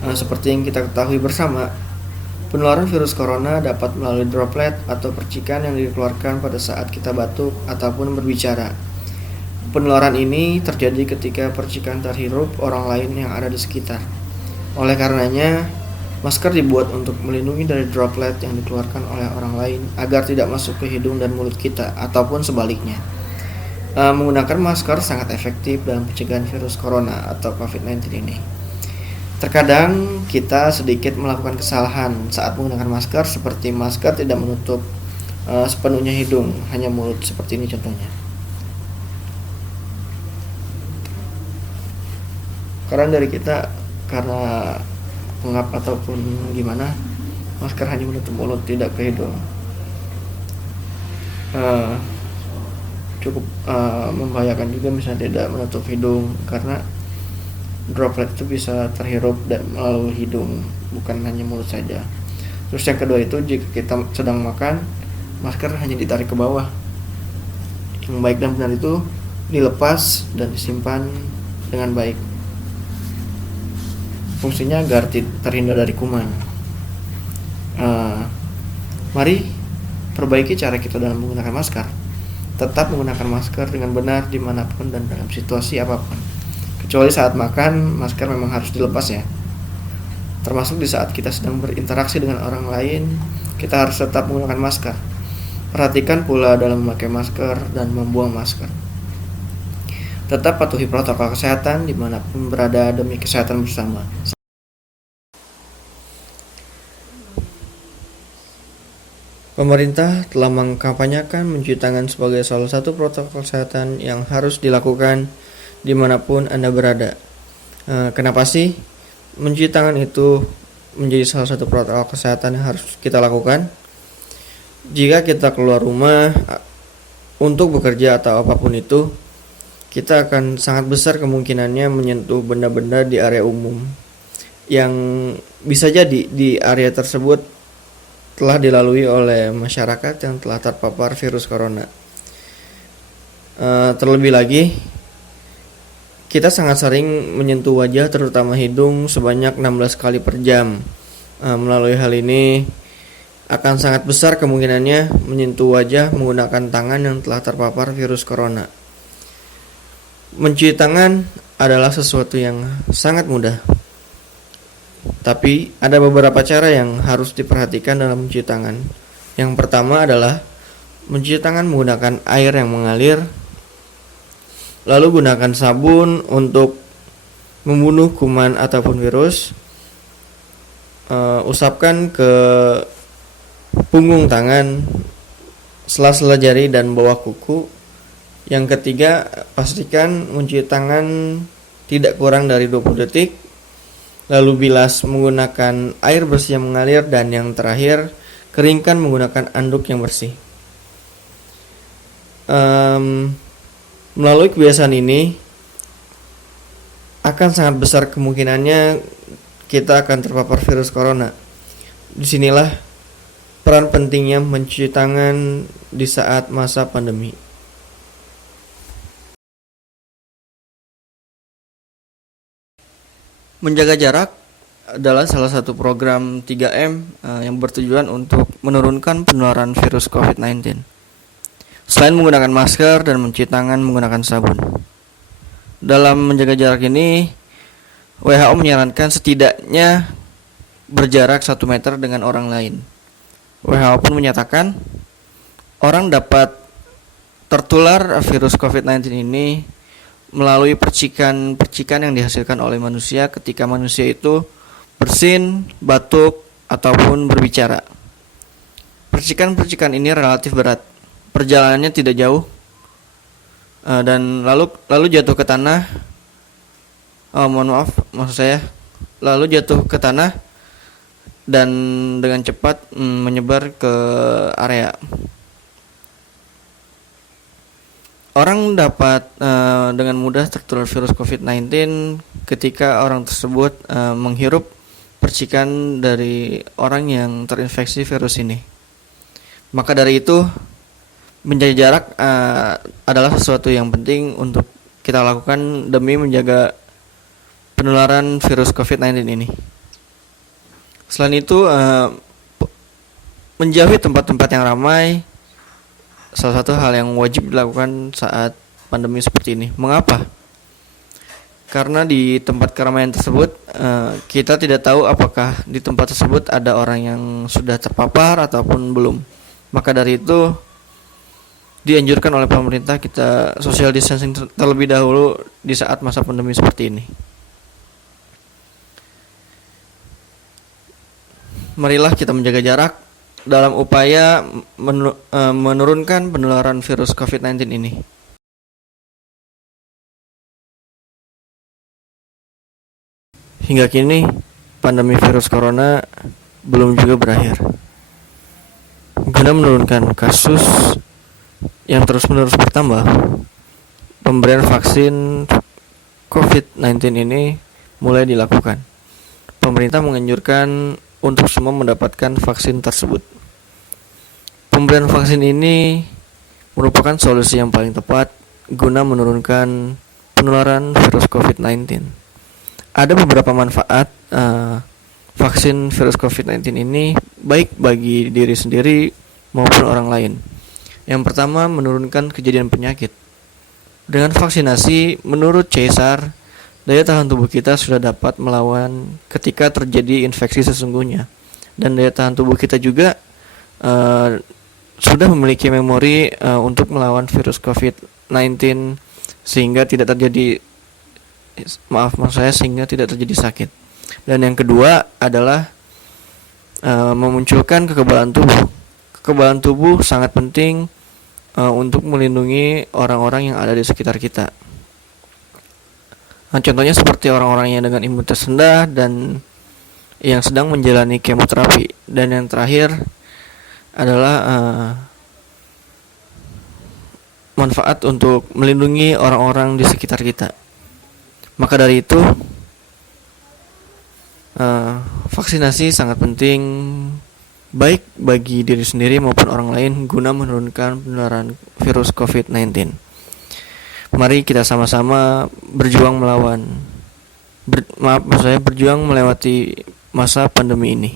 Seperti yang kita ketahui bersama, penularan virus corona dapat melalui droplet atau percikan yang dikeluarkan pada saat kita batuk ataupun berbicara. Penularan ini terjadi ketika percikan terhirup orang lain yang ada di sekitar. Oleh karenanya, masker dibuat untuk melindungi dari droplet yang dikeluarkan oleh orang lain agar tidak masuk ke hidung dan mulut kita ataupun sebaliknya. Menggunakan masker sangat efektif dalam pencegahan virus corona atau COVID-19 ini. Terkadang kita sedikit melakukan kesalahan saat menggunakan masker, seperti masker tidak menutup sepenuhnya hidung, hanya mulut, seperti ini contohnya. Karena dari kita, karena pengap ataupun gimana, masker hanya menutup mulut, tidak ke hidung. Cukup membahayakan juga misalnya tidak menutup hidung, karena droplet itu bisa terhirup dan melalui hidung, bukan hanya mulut saja. Terus yang kedua itu, jika kita sedang makan, masker hanya ditarik ke bawah. Yang baik dan benar itu dilepas dan disimpan dengan baik. Fungsinya agar terhindar dari kuman. Mari perbaiki cara kita dalam menggunakan masker. Tetap menggunakan masker dengan benar dimanapun dan dalam situasi apapun. Kecuali saat makan, masker memang harus dilepas ya. Termasuk di saat kita sedang berinteraksi dengan orang lain, kita harus tetap menggunakan masker. Perhatikan pula dalam memakai masker dan membuang masker. Tetap patuhi protokol kesehatan dimanapun berada demi kesehatan bersama. Pemerintah telah mengkampanyekan mencuci tangan sebagai salah satu protokol kesehatan yang harus dilakukan dimanapun Anda berada. Kenapa sih mencuci tangan itu menjadi salah satu protokol kesehatan yang harus kita lakukan? Jika kita keluar rumah untuk bekerja atau apapun itu, kita akan sangat besar kemungkinannya menyentuh benda-benda di area umum yang bisa jadi di area tersebut telah dilalui oleh masyarakat yang telah terpapar virus corona. Terlebih lagi, kita sangat sering menyentuh wajah, terutama hidung, sebanyak 16 kali per jam. Melalui hal ini akan sangat besar kemungkinannya menyentuh wajah menggunakan tangan yang telah terpapar virus corona. Mencuci tangan adalah sesuatu yang sangat mudah. Tapi ada beberapa cara yang harus diperhatikan dalam mencuci tangan. Yang pertama adalah mencuci tangan menggunakan air yang mengalir. Lalu gunakan sabun untuk membunuh kuman ataupun virus. Usapkan ke punggung tangan, sela-sela jari dan bawah kuku. Yang ketiga, pastikan mencuci tangan tidak kurang dari 20 detik. Lalu bilas menggunakan air bersih yang mengalir. Dan yang terakhir, keringkan menggunakan anduk yang bersih. Melalui kebiasaan ini akan sangat besar kemungkinannya kita akan terpapar virus corona. Disinilah peran pentingnya mencuci tangan di saat masa pandemi. Menjaga jarak adalah salah satu program 3M yang bertujuan untuk menurunkan penularan virus COVID-19. Selain menggunakan masker dan mencuci tangan menggunakan sabun. Dalam menjaga jarak ini, WHO menyarankan setidaknya berjarak 1 meter dengan orang lain. WHO pun menyatakan orang dapat tertular virus COVID-19 ini melalui percikan-percikan yang dihasilkan oleh manusia ketika manusia itu bersin, batuk, ataupun berbicara. Percikan-percikan ini relatif berat. Perjalanannya tidak jauh dan lalu jatuh ke tanah. Lalu jatuh ke tanah dan dengan cepat menyebar ke area. Orang dapat dengan mudah tertular virus COVID-19 ketika orang tersebut menghirup percikan dari orang yang terinfeksi virus ini. Maka dari itu, menjaga jarak adalah sesuatu yang penting untuk kita lakukan demi menjaga penularan virus COVID-19 ini. Selain itu, menjauhi tempat-tempat yang ramai salah satu hal yang wajib dilakukan saat pandemi seperti ini. Mengapa? Karena di tempat keramaian tersebut, kita tidak tahu apakah di tempat tersebut ada orang yang sudah terpapar ataupun belum. Maka dari itu dianjurkan oleh pemerintah kita social distancing terlebih dahulu di saat masa pandemi seperti ini. Marilah kita menjaga jarak dalam upaya menurunkan penularan virus COVID-19 ini. Hingga kini, pandemi virus corona belum juga berakhir. Guna menurunkan kasus yang terus-menerus bertambah, pemberian vaksin COVID-19 ini mulai dilakukan. Pemerintah menganjurkan untuk semua mendapatkan vaksin tersebut. Pemberian vaksin ini merupakan solusi yang paling tepat guna menurunkan penularan virus COVID-19. Ada beberapa manfaat vaksin virus COVID-19 ini baik bagi diri sendiri maupun orang lain. Yang pertama, menurunkan kejadian penyakit. Dengan vaksinasi, menurut Caesar, daya tahan tubuh kita sudah dapat melawan ketika terjadi infeksi sesungguhnya. Dan daya tahan tubuh kita juga sudah memiliki memori untuk melawan virus COVID-19 sehingga tidak terjadi sehingga tidak terjadi sakit. Dan yang kedua adalah memunculkan kekebalan tubuh. Kekebalan tubuh sangat penting untuk melindungi orang-orang yang ada di sekitar kita. Nah, contohnya seperti orang-orang yang dengan imunitas rendah dan yang sedang menjalani kemoterapi. Dan yang terakhir adalah manfaat untuk melindungi orang-orang di sekitar kita. Maka dari itu, vaksinasi sangat penting baik bagi diri sendiri maupun orang lain guna menurunkan penularan virus COVID-19. Mari kita sama-sama berjuang berjuang melewati masa pandemi ini.